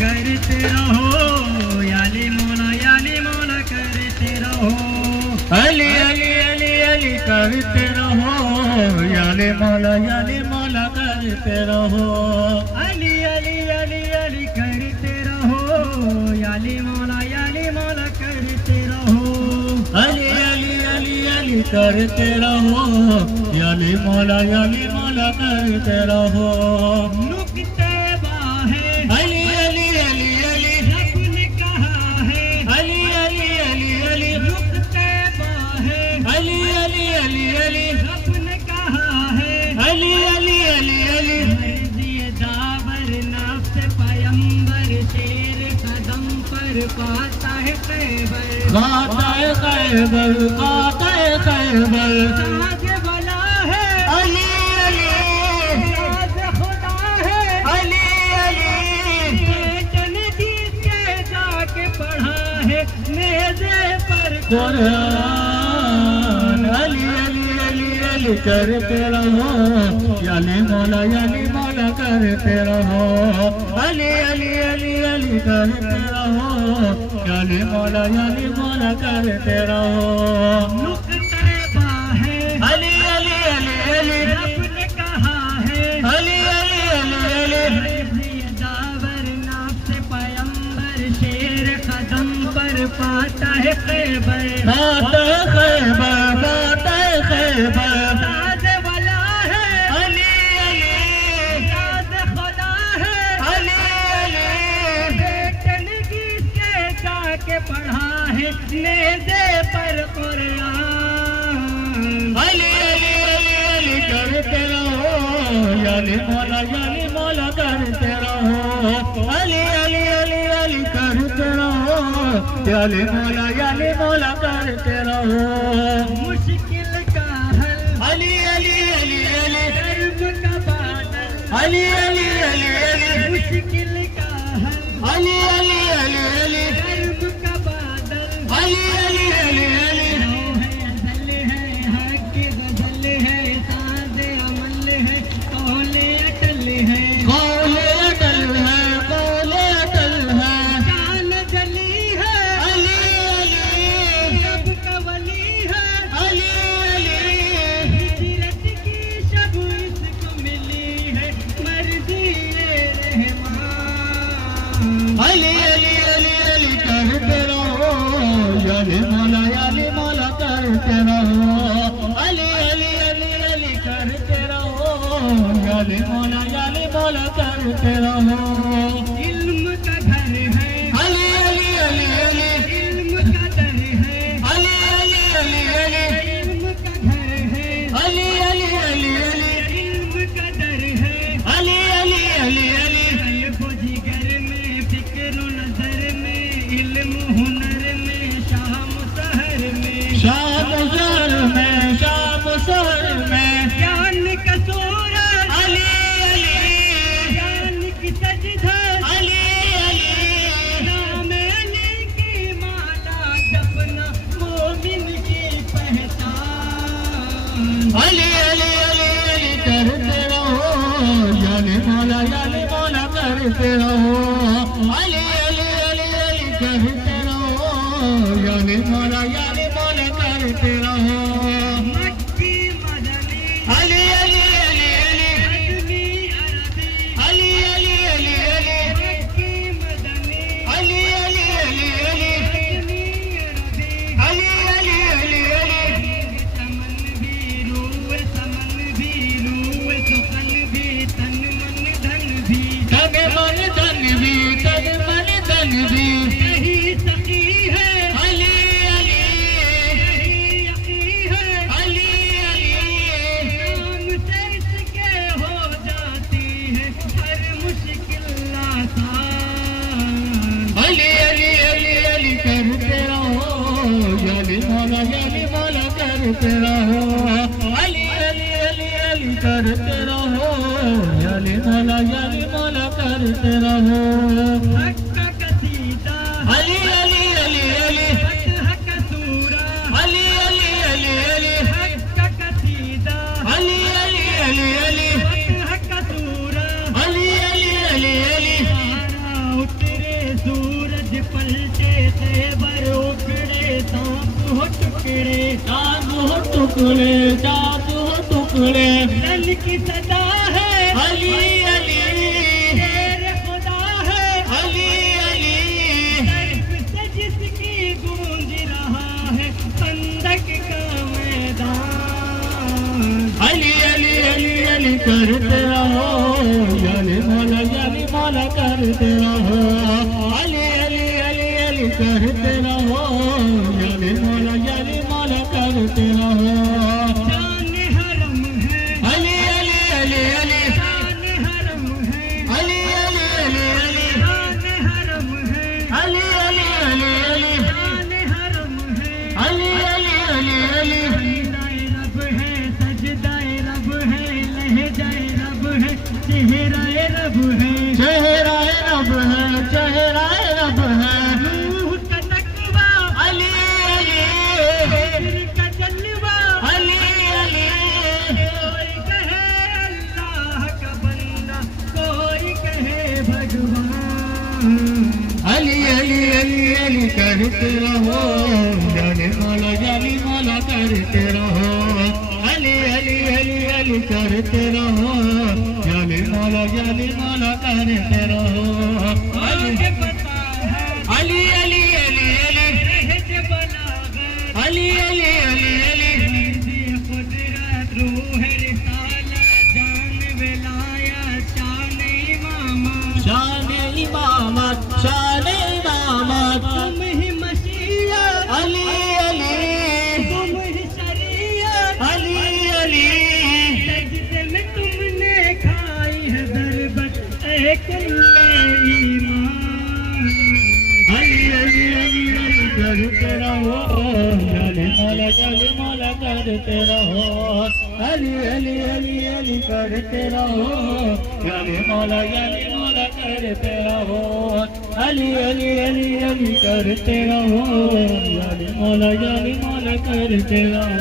करते रहो याली मौला करते रहो अली अली अली अली करते रहो याली मौला करते रहो अली अली अली अली करते रहो याली मौला करते रहो अली अली अली अली करते रहो याली मौला करते रहो नुक्ते बाहे अली अली अली अली रब ने कहा है अली अली अली अली नुक्ते बाहे अली अली अली अली रब ने कहा है अली अली अली अली मर्ज़ी दावर नफ्स पैगंबर शेर कदम पर पाता है खैबर गाता है खैबर साज बला है अली अली साज खुदा है अली अली बेटन जिसके जाके पढ़ा है नेज़े पर कुरान अली अली अली अली करते रहो याली मौला करते रहो अली अली अली अली करते रहो याली मौला करते रहो नुक्ते बाहे अली अली अली अली रब ने कहा है अली अली अली अली मर्ज़ी दावर नफ्स पैगंबर शेर कदम पर पाता है खैबर बात खैबर साज वाला है अली अली साज खुदा है अली अली बेटन जिसके जाके पढ़ा है नेज़े पर कुरान अली अली अली अली करते रहो याली मौला करते रहो अली अली अली अली करते रहो याली मौला करते रहो मुश्किल का हल अली अली अली अली कर्म का बादल अली अली अली अली मुश्किल का हल अली अली अली अली कर्म का बादल अली अली अली अली असल है हक की गजल है साज अमल है कौले अटल है कौले अटल है चाल जली है अली अली सब का वली है अली अली हिजरत की शब इसको मिली है मर्ज़ी रहमान अली अली अली अली करते रहो याली मौला करते रहो अली अली अली अली करते रहो याली मौला करते रहो इल्म का घर है अली अली अली अली इल्म का दर है अली अली अली अली इल्म का घर है अली अली अली अली इल्म का दर है अली अली अली अली कल्ब जिगर में फिक्र नजर में इल्म हुनर में शाम सहर में शाम शहर में ज्ञान का सूरज अली अली ज्ञान की सजधर अली अली नाम अली की माला जपना मोमिन की पहचान अली अली अली अली करते रहो याली मौला करते रहो अली अली अली अली करते रहो याली मौला करते रहो मक्की मदनी अली अली अली अली अजमी अरबी अली अली अली अली मक्की मदनी अली अली अली अली अजमी अरबी अली अली अली अली चमन भी रूए समन भी रूए सुखन भी तन मन धन भी तन मन धन भी यही सखी है अली अली यही यकी है अली अली नाम से इसके हो जाती है हर मुश्किल आसान अली अली अली अली करते रहो याली मौला करते रहो अली अली अली अली करते रहो याली मौला करते रहो हक का कसीदा अली अली अली अली हक का सूरा अली अली अली अली हक का कसीदा अली अली अली अली हक का सूरा अली अली अली अली उठे टुकड़े चांद हो टुकड़े चांद हो टुकड़े दल की सदा है अली अली तेरे खुदा है अली अली तरफ से जिसकी गूंज रहा है खंदक का मैदान अली अली अली अली करते रहो याली मौला करते रहो अली अली अली अली करते रहो याली मौला करते रहो शान हरम है अली अली अली अली शान हरम है अली अली अली अली शान हरम है अली अली अली अली शान हरम है अली अली अली अली सजदाए रब है सजदाए रब है लहजाए रब है चेहराए रब है चेहराए रब है चेहराए रब है रूह का नकवा अली अली दिल का जलवा अली अली कोई कहे अल्लाह का बंदा कोई कहे भगवान अली अली अली अली करते रहो जाने मौला करते रहो अली अली अली अली करते रहो जाने मौला करते रहो मुझे पता है अली अली अली अली रहज बलागत अली अली अली अली दी कुदरत रूह रिसालत जान विलायत शान इमामत शान इमामत तुम ही मशीयत अली अली तुम ही शरीयत अली अली सजदे में तुमने खाई है दरबत ए कुल्ले ईमान अली अली अली अली करते रहो जाने मौला करते रहो अली अली अली अली करते रहो जाने मौला करते रहो अली अली अली अली करते रहो जाने मौला करते रहो।